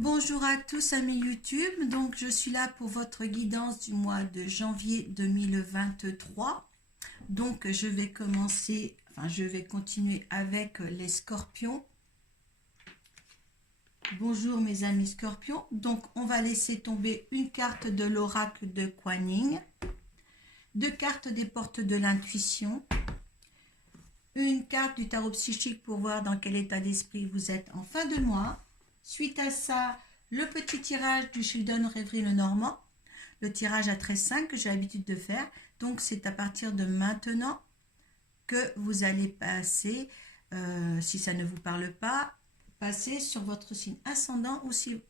Bonjour à tous amis YouTube, donc je suis là pour votre guidance du mois de janvier 2023. Donc je vais continuer avec les scorpions. Bonjour mes amis scorpions, donc on va laisser tomber une carte de l'oracle de Kuan Yin, deux cartes des portes de l'intuition, une carte du tarot psychique pour voir dans quel état d'esprit vous êtes en fin de mois. Suite à ça, le petit tirage du Children Rêverie le Normand, le tirage à 13,5 que j'ai l'habitude de faire. Donc c'est à partir de maintenant que vous allez passer, si ça ne vous parle pas, passer sur votre signe ascendant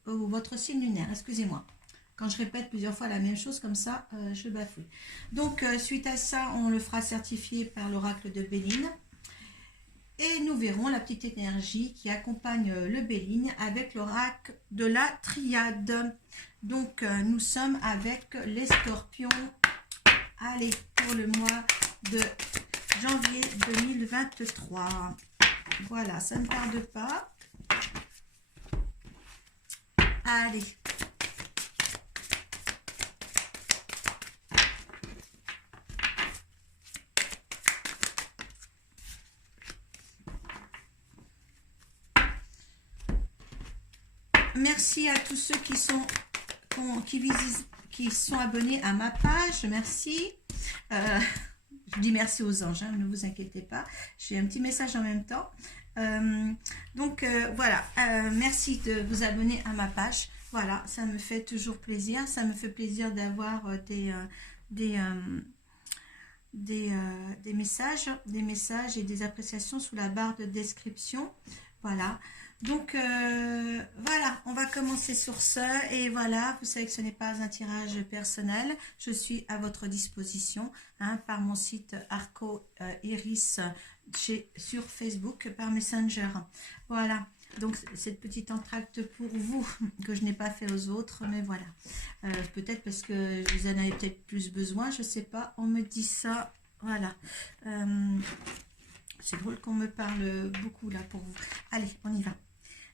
ou votre signe lunaire, excusez-moi. Quand je répète plusieurs fois la même chose, comme ça, je bafouille. Donc, suite à ça, on le fera certifier par l'oracle de Béline. Et nous verrons la petite énergie qui accompagne le Béline avec l'oracle de la triade. Donc, nous sommes avec les scorpions. Allez, pour le mois de janvier 2023. Voilà, ça ne tarde pas. Allez. Merci à tous ceux qui sont abonnés à ma page. Merci. Je dis merci aux anges, hein, ne vous inquiétez pas. J'ai un petit message en même temps. Voilà, merci de vous abonner à ma page. Voilà, ça me fait toujours plaisir. Ça me fait plaisir d'avoir des messages et des appréciations sous la barre de description. Voilà. Donc voilà, on va commencer sur ce, et voilà, vous savez que ce n'est pas un tirage personnel, je suis à votre disposition par mon site Arco Iris sur Facebook, par Messenger. Voilà, donc cette petite entracte pour vous que je n'ai pas fait aux autres, mais voilà, peut-être parce que vous en avez peut-être plus besoin, je sais pas, on me dit ça, voilà. C'est drôle qu'on me parle beaucoup là pour vous. Allez, on y va.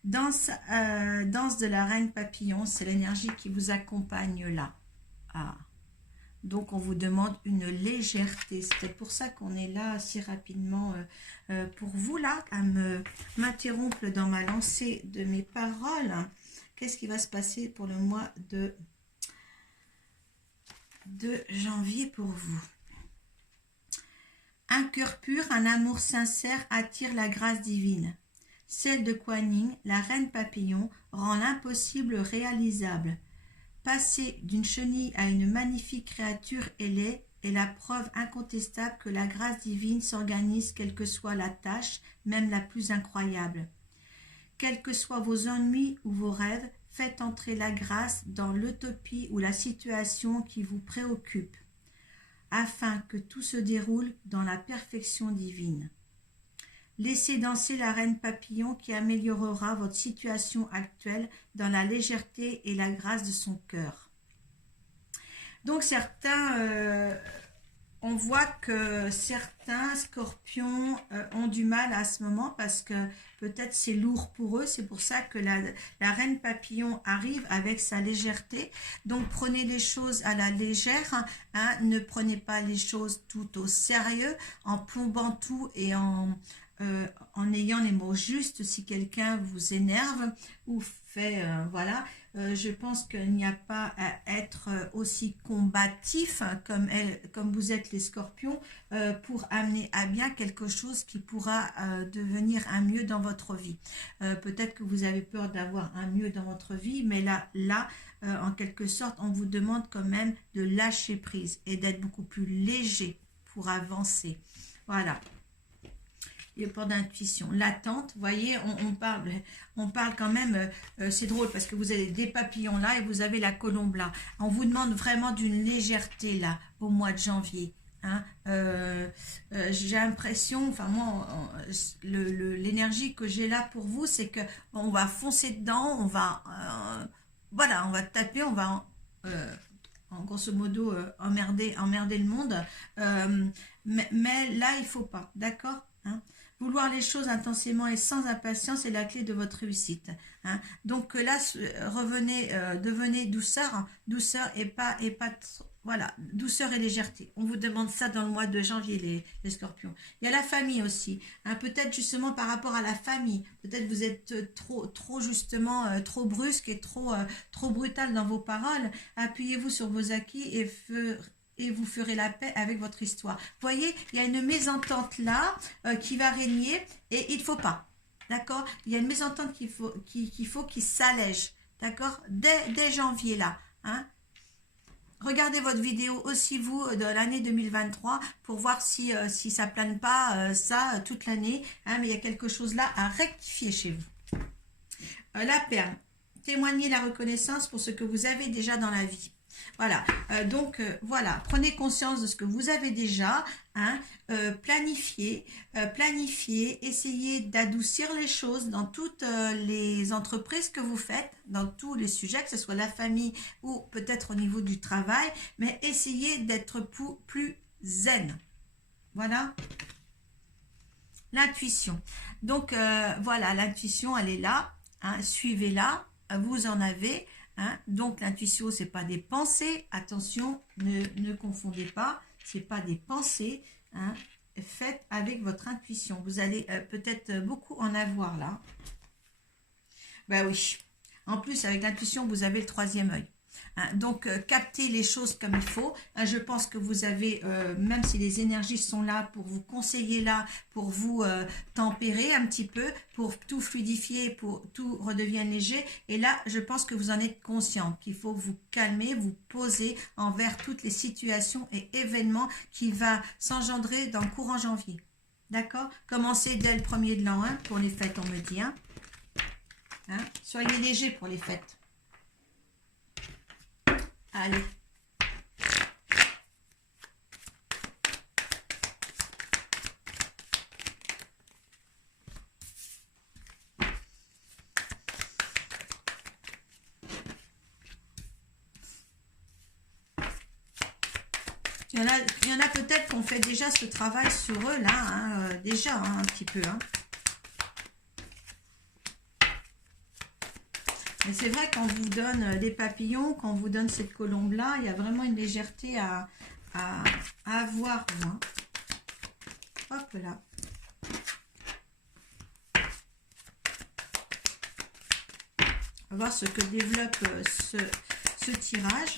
Danse de la reine papillon, c'est l'énergie qui vous accompagne là. Ah. Donc on vous demande une légèreté. C'est pour ça qu'on est là si rapidement pour vous là, à m'interrompre dans ma lancée de mes paroles. Qu'est-ce qui va se passer pour le mois de janvier pour vous? Un cœur pur, un amour sincère attire la grâce divine. Celle de Kuan Yin, la reine papillon, rend l'impossible réalisable. Passer d'une chenille à une magnifique créature ailée est la preuve incontestable que la grâce divine s'organise quelle que soit la tâche, même la plus incroyable. Quels que soient vos ennuis ou vos rêves, faites entrer la grâce dans l'utopie ou la situation qui vous préoccupe, afin que tout se déroule dans la perfection divine. Laissez danser la reine papillon qui améliorera votre situation actuelle dans la légèreté et la grâce de son cœur. Donc certains, on voit que certains scorpions ont du mal à ce moment parce que peut-être c'est lourd pour eux. C'est pour ça que la reine papillon arrive avec sa légèreté. Donc prenez les choses à la légère, ne prenez pas les choses tout au sérieux en plombant tout et en ayant les mots justes. Si quelqu'un vous énerve ou fait, voilà, je pense qu'il n'y a pas à être aussi combatif comme vous êtes les scorpions pour amener à bien quelque chose qui pourra devenir un mieux dans votre vie. Peut-être que vous avez peur d'avoir un mieux dans votre vie, mais là en quelque sorte, on vous demande quand même de lâcher prise et d'être beaucoup plus léger pour avancer. Voilà. Les portes d'intuition, l'attente, vous voyez, on parle quand même, c'est drôle parce que vous avez des papillons là et vous avez la colombe là. On vous demande vraiment d'une légèreté là au mois de janvier. J'ai l'impression, enfin moi, l'énergie que j'ai là pour vous, c'est que on va foncer dedans, on va, voilà, on va taper, on va en grosso modo emmerder le monde, mais là il faut pas, d'accord, Vouloir les choses intensément et sans impatience est la clé de votre réussite. Hein. Donc là, revenez, devenez douceur, hein. Douceur et pas voilà, douceur et légèreté. On vous demande ça dans le mois de janvier, les scorpions. Il y a la famille aussi. Hein. Peut-être justement par rapport à la famille. Peut-être vous êtes trop justement, trop brusque et trop brutal dans vos paroles. Appuyez-vous sur vos acquis et vous ferez la paix avec votre histoire. Vous voyez, il y a une mésentente là qui va régner et il ne faut pas. D'accord? Il y a une mésentente qu'il faut qui s'allège. D'accord? Dès janvier là. Hein? Regardez votre vidéo aussi, vous, de l'année 2023 pour voir si ça plane pas ça toute l'année. Hein? Mais il y a quelque chose là à rectifier chez vous. La perle. Témoignez la reconnaissance pour ce que vous avez déjà dans la vie. Voilà, voilà, prenez conscience de ce que vous avez déjà, hein, planifiez, essayez d'adoucir les choses dans toutes les entreprises que vous faites, dans tous les sujets, que ce soit la famille ou peut-être au niveau du travail, mais essayez d'être plus zen. Voilà. L'intuition. Donc, voilà, l'intuition, elle est là, hein, suivez-la, vous en avez. Hein, donc l'intuition, c'est pas des pensées, attention, ne confondez pas, c'est pas des pensées, hein, faites avec votre intuition. Vous allez peut-être beaucoup en avoir là. Ben oui, en plus avec l'intuition, vous avez le troisième œil. Hein, donc, captez les choses comme il faut. Hein, je pense que vous avez, même si les énergies sont là pour vous conseiller là, pour vous tempérer un petit peu, pour tout fluidifier, pour tout redevienne léger. Et là, je pense que vous en êtes conscient, qu'il faut vous calmer, vous poser envers toutes les situations et événements qui va s'engendrer dans le courant janvier. D'accord? Commencez dès le 1er de l'an 1 pour les fêtes, on me dit. Hein? Hein? Soyez léger pour les fêtes. Allez. Il y en a peut-être qu'on fait déjà ce travail sur eux là, hein, déjà hein, un petit peu. Hein. Mais c'est vrai qu'on vous donne des papillons, quand on vous donne cette colombe-là, il y a vraiment une légèreté à avoir. Hein. Hop là. On va voir ce que développe ce tirage.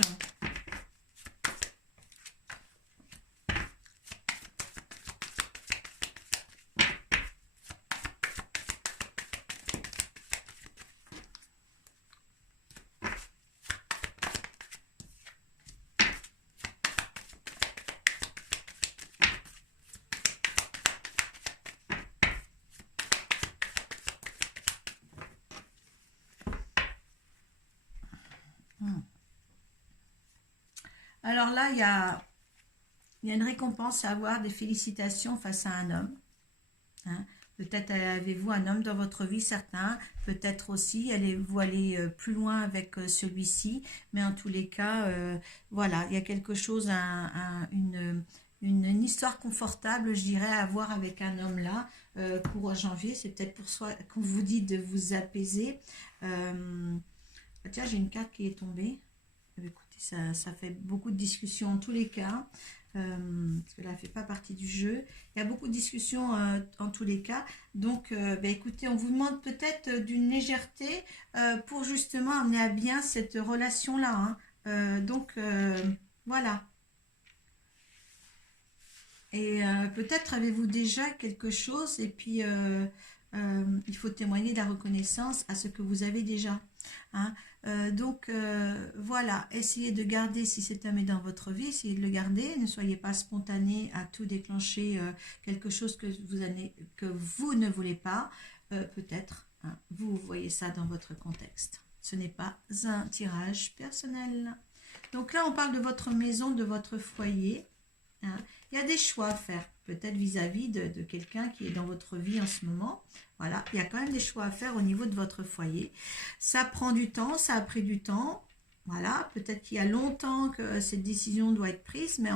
Alors là, il y a une récompense à avoir, des félicitations face à un homme. Hein. Peut-être avez-vous un homme dans votre vie, certains. Peut-être aussi, vous allez plus loin avec celui-ci. Mais en tous les cas, voilà, il y a quelque chose, une histoire confortable, je dirais, à avoir avec un homme là, courant janvier. C'est peut-être pour ça qu'on vous dit de vous apaiser. Tiens, j'ai une carte qui est tombée. Écoutez, ça fait beaucoup de discussions en tous les cas, parce que là, elle ne fait pas partie du jeu. Il y a beaucoup de discussions en tous les cas. Donc, écoutez, on vous demande peut-être d'une légèreté pour justement amener à bien cette relation-là. Hein. Voilà. Et peut-être avez-vous déjà quelque chose et puis il faut témoigner de la reconnaissance à ce que vous avez déjà. Hein. Voilà, essayez de garder, si cet homme est dans votre vie, essayez de le garder, ne soyez pas spontané à tout déclencher quelque chose que vous ne voulez pas, peut-être, hein, vous voyez ça dans votre contexte. Ce n'est pas un tirage personnel. Donc là, on parle de votre maison, de votre foyer. Hein. Il y a des choix à faire, peut-être vis-à-vis de quelqu'un qui est dans votre vie en ce moment. Voilà, il y a quand même des choix à faire au niveau de votre foyer. Ça prend du temps, ça a pris du temps. Voilà, peut-être qu'il y a longtemps que cette décision doit être prise, mais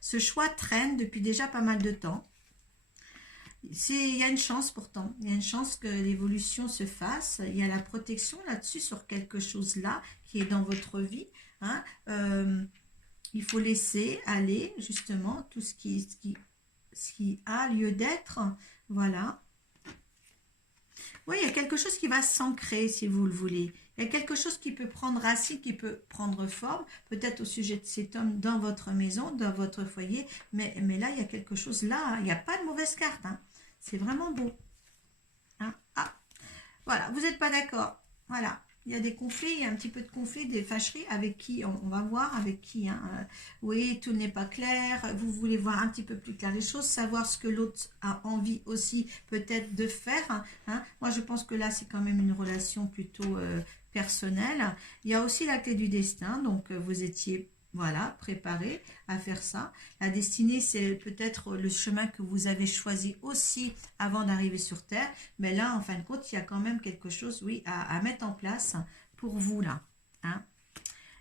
ce choix traîne depuis déjà pas mal de temps. il y a une chance pourtant, il y a une chance que l'évolution se fasse, il y a la protection là-dessus sur quelque chose là qui est dans votre vie, hein. Il faut laisser aller justement tout ce qui a lieu d'être, voilà. Oui, il y a quelque chose qui va s'ancrer si vous le voulez. Il y a quelque chose qui peut prendre racine, qui peut prendre forme, peut-être au sujet de cet homme dans votre maison, dans votre foyer, mais là, il y a quelque chose là, hein. Il n'y a pas de mauvaise carte, hein. C'est vraiment beau. Hein. Ah, voilà, vous n'êtes pas d'accord. Voilà, il y a des conflits, il y a un petit peu de conflits, des fâcheries avec qui, on va voir avec qui. Hein. Oui, tout n'est pas clair, vous voulez voir un petit peu plus clair les choses, savoir ce que l'autre a envie aussi peut-être de faire. Hein. Moi, je pense que là, c'est quand même une relation plutôt personnelle. Il y a aussi la clé du destin, donc vous étiez... Voilà, préparé à faire ça. La destinée, c'est peut-être le chemin que vous avez choisi aussi avant d'arriver sur Terre. Mais là, en fin de compte, il y a quand même quelque chose, oui, à mettre en place pour vous, là. Hein.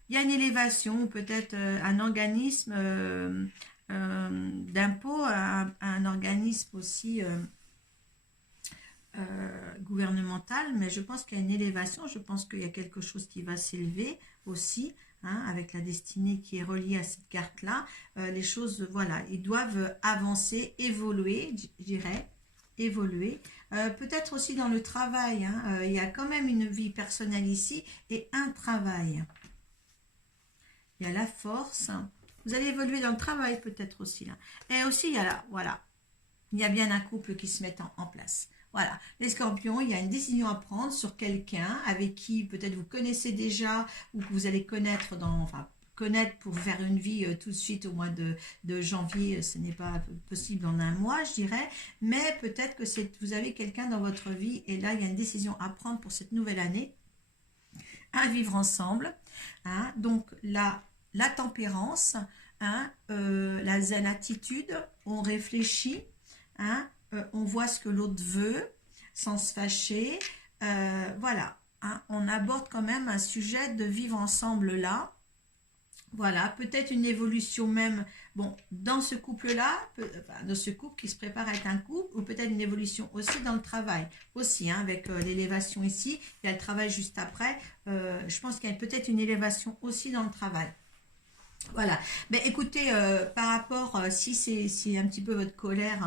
Il y a une élévation, peut-être un organisme d'impôt, un organisme aussi gouvernemental. Mais je pense qu'il y a une élévation. Je pense qu'il y a quelque chose qui va s'élever aussi. Hein, avec la destinée qui est reliée à cette carte-là, les choses, voilà, ils doivent avancer, évoluer, je dirais, évoluer. Peut-être aussi dans le travail, hein, il y a quand même une vie personnelle ici et un travail. Il y a la force. Vous allez évoluer dans le travail peut-être aussi là. Et aussi, il y a là, voilà, il y a bien un couple qui se met en place. Voilà, les scorpions, il y a une décision à prendre sur quelqu'un avec qui peut-être vous connaissez déjà ou que vous allez connaître connaître pour faire une vie tout de suite au mois de janvier, ce n'est pas possible en un mois, je dirais, mais peut-être que vous avez quelqu'un dans votre vie et là, il y a une décision à prendre pour cette nouvelle année, à vivre ensemble. Hein, donc, la tempérance, hein, la zen attitude, on réfléchit, hein, on voit ce que l'autre veut, sans se fâcher. Voilà, hein, on aborde quand même un sujet de vivre ensemble là. Voilà, peut-être une évolution même, bon, dans ce couple-là, dans ce couple qui se prépare à être un couple, ou peut-être une évolution aussi dans le travail, aussi, hein, avec l'élévation ici, il y a le travail juste après. Je pense qu'il y a peut-être une élévation aussi dans le travail. Voilà. Ben, écoutez, par rapport, si c'est un petit peu votre colère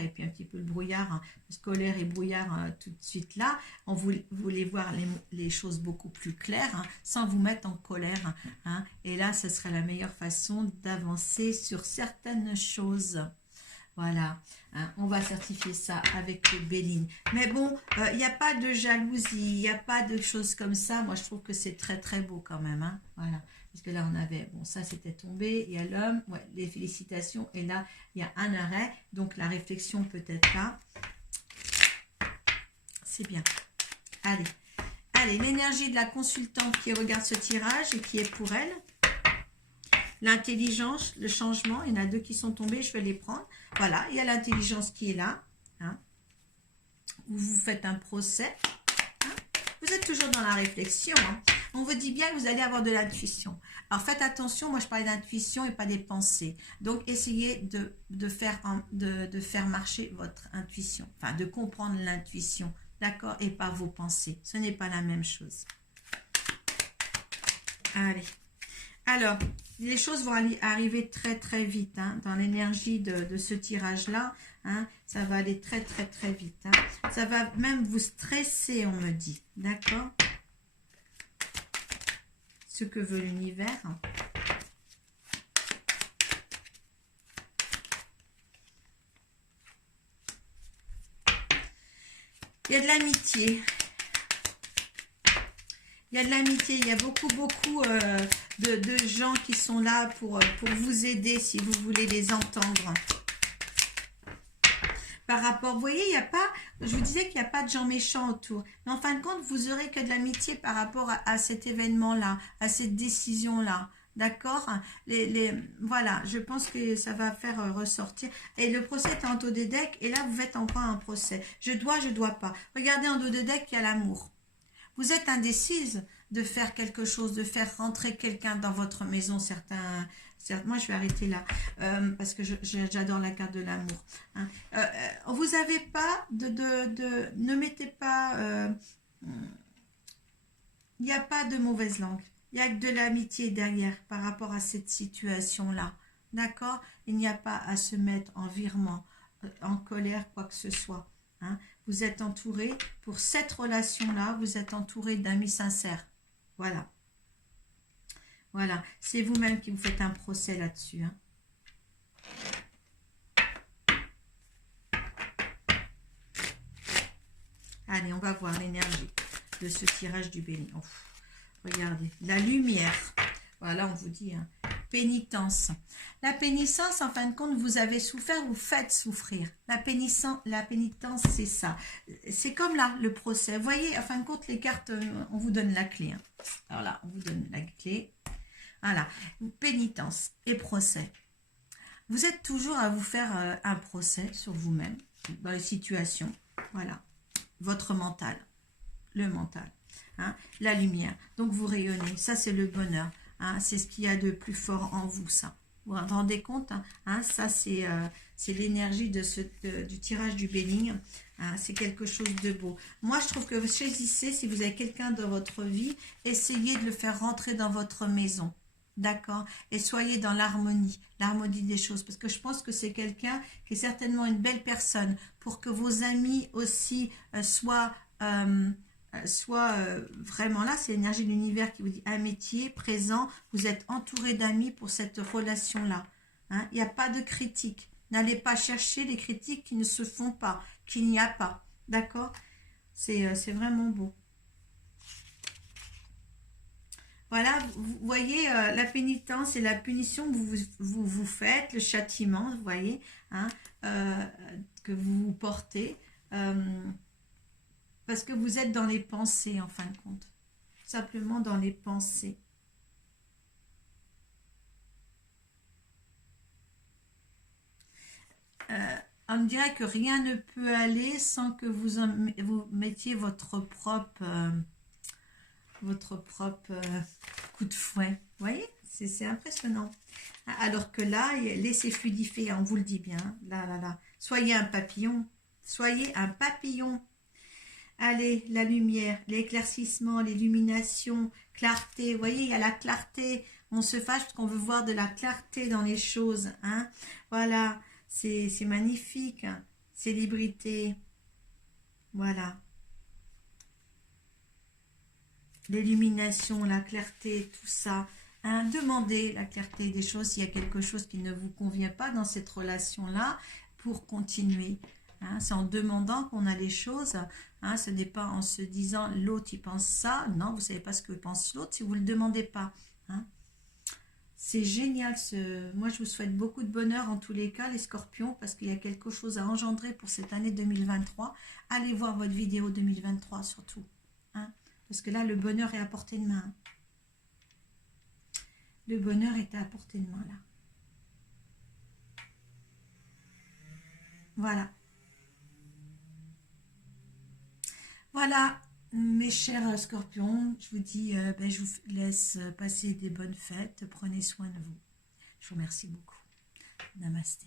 et puis un petit peu le brouillard, hein, colère et brouillard tout de suite là, on voulait voir les choses beaucoup plus claires, hein, sans vous mettre en colère. Hein, et là, ce serait la meilleure façon d'avancer sur certaines choses. Voilà, hein, on va certifier ça avec Béline. Mais bon, il n'y a pas de jalousie, il n'y a pas de choses comme ça. Moi, je trouve que c'est très, très beau quand même. Hein, voilà. Parce que là, on avait, bon, ça, c'était tombé. Il y a l'homme, ouais, les félicitations. Et là, il y a un arrêt. Donc, la réflexion peut être là. C'est bien. Allez. Allez, l'énergie de la consultante qui regarde ce tirage et qui est pour elle. L'intelligence, le changement. Il y en a deux qui sont tombés. Je vais les prendre. Voilà, il y a l'intelligence qui est là. Hein. Vous faites un procès. Hein. Vous êtes toujours dans la réflexion. Hein. On vous dit bien que vous allez avoir de l'intuition. Alors faites attention, moi je parlais d'intuition et pas des pensées. Donc essayez de faire marcher votre intuition. Enfin, de comprendre l'intuition. D'accord? Et pas vos pensées. Ce n'est pas la même chose. Allez. Alors, les choses vont arriver très très vite hein, dans l'énergie de ce tirage-là. Hein, ça va aller très très très vite. Hein. Ça va même vous stresser, on me dit. D'accord? Ce que veut l'univers. Il y a de l'amitié. Il y a de l'amitié. Il y a beaucoup de gens qui sont là pour vous aider si vous voulez les entendre. Par rapport, vous voyez, il n'y a pas, je vous disais qu'il n'y a pas de gens méchants autour. Mais en fin de compte, vous aurez que de l'amitié par rapport à cet événement-là, à cette décision-là. D'accord? Voilà, je pense que ça va faire ressortir. Et le procès est en dos de deck, et là, vous faites encore un procès. Je dois pas. Regardez en dos de deck, il y a l'amour. Vous êtes indécise de faire quelque chose, de faire rentrer quelqu'un dans votre maison. Moi, je vais arrêter là parce que j'adore la carte de l'amour. Hein. Vous n'avez pas ne mettez pas. Il n'y a pas de mauvaise langue. Il n'y a que de l'amitié derrière par rapport à cette situation-là. D'accord? Il n'y a pas à se mettre en virement, en colère, quoi que ce soit. Hein? Vous êtes entouré, pour cette relation-là, vous êtes entouré d'amis sincères. Voilà. Voilà. C'est vous-même qui vous faites un procès là-dessus. Hein? Allez, on va voir l'énergie de ce tirage du béni. Oh, regardez, la lumière. Voilà, on vous dit, hein. Pénitence. La pénitence, en fin de compte, vous avez souffert, vous faites souffrir. La pénitence, c'est ça. C'est comme là, le procès. Vous voyez, en fin de compte, les cartes, on vous donne la clé. Hein. Alors là, on vous donne la clé. Voilà, pénitence et procès. Vous êtes toujours à vous faire un procès sur vous-même, dans les situations. Voilà, votre mental, le mental. Hein, la lumière. Donc, vous rayonnez. Ça, c'est le bonheur. Hein, c'est ce qu'il y a de plus fort en vous, ça. Vous vous rendez compte, hein, ça, c'est l'énergie du tirage du béning. Hein, c'est quelque chose de beau. Moi, je trouve que vous choisissez, si vous avez quelqu'un dans votre vie, essayez de le faire rentrer dans votre maison. D'accord? Et soyez dans l'harmonie des choses. Parce que je pense que c'est quelqu'un qui est certainement une belle personne. Pour que vos amis aussi soient vraiment là, c'est l'énergie de l'univers qui vous dit amitié, présent, vous êtes entouré d'amis pour cette relation-là. Hein? Il n'y a pas de critique. N'allez pas chercher les critiques qui ne se font pas, qu'il n'y a pas. D'accord? C'est vraiment beau. Voilà, vous voyez la pénitence et la punition que vous faites, le châtiment, vous voyez, hein, que vous portez. Parce que vous êtes dans les pensées, en fin de compte. Simplement dans les pensées. On me dirait que rien ne peut aller sans que vous mettiez votre propre coup de fouet. Vous voyez? C'est impressionnant. Alors que là, laissez fluidifier, on vous le dit bien. Là. Soyez un papillon. Soyez un papillon. Allez, la lumière, l'éclaircissement, l'illumination, clarté. Vous voyez, il y a la clarté. On se fâche parce qu'on veut voir de la clarté dans les choses. Hein. Voilà, c'est magnifique. Hein. Célébrité. Voilà. L'illumination, la clarté, tout ça. Hein. Demandez la clarté des choses s'il y a quelque chose qui ne vous convient pas dans cette relation-là pour continuer. Hein, c'est en demandant qu'on a les choses. Hein, ce n'est pas en se disant l'autre il pense ça. Non, vous ne savez pas ce que pense l'autre si vous ne le demandez pas. Hein. C'est génial. Moi, je vous souhaite beaucoup de bonheur en tous les cas, les scorpions, parce qu'il y a quelque chose à engendrer pour cette année 2023. Allez voir votre vidéo 2023 surtout. Hein, parce que là, le bonheur est à portée de main. Le bonheur est à portée de main là. Voilà. Voilà, mes chers scorpions, je vous dis, je vous laisse passer des bonnes fêtes. Prenez soin de vous. Je vous remercie beaucoup. Namasté.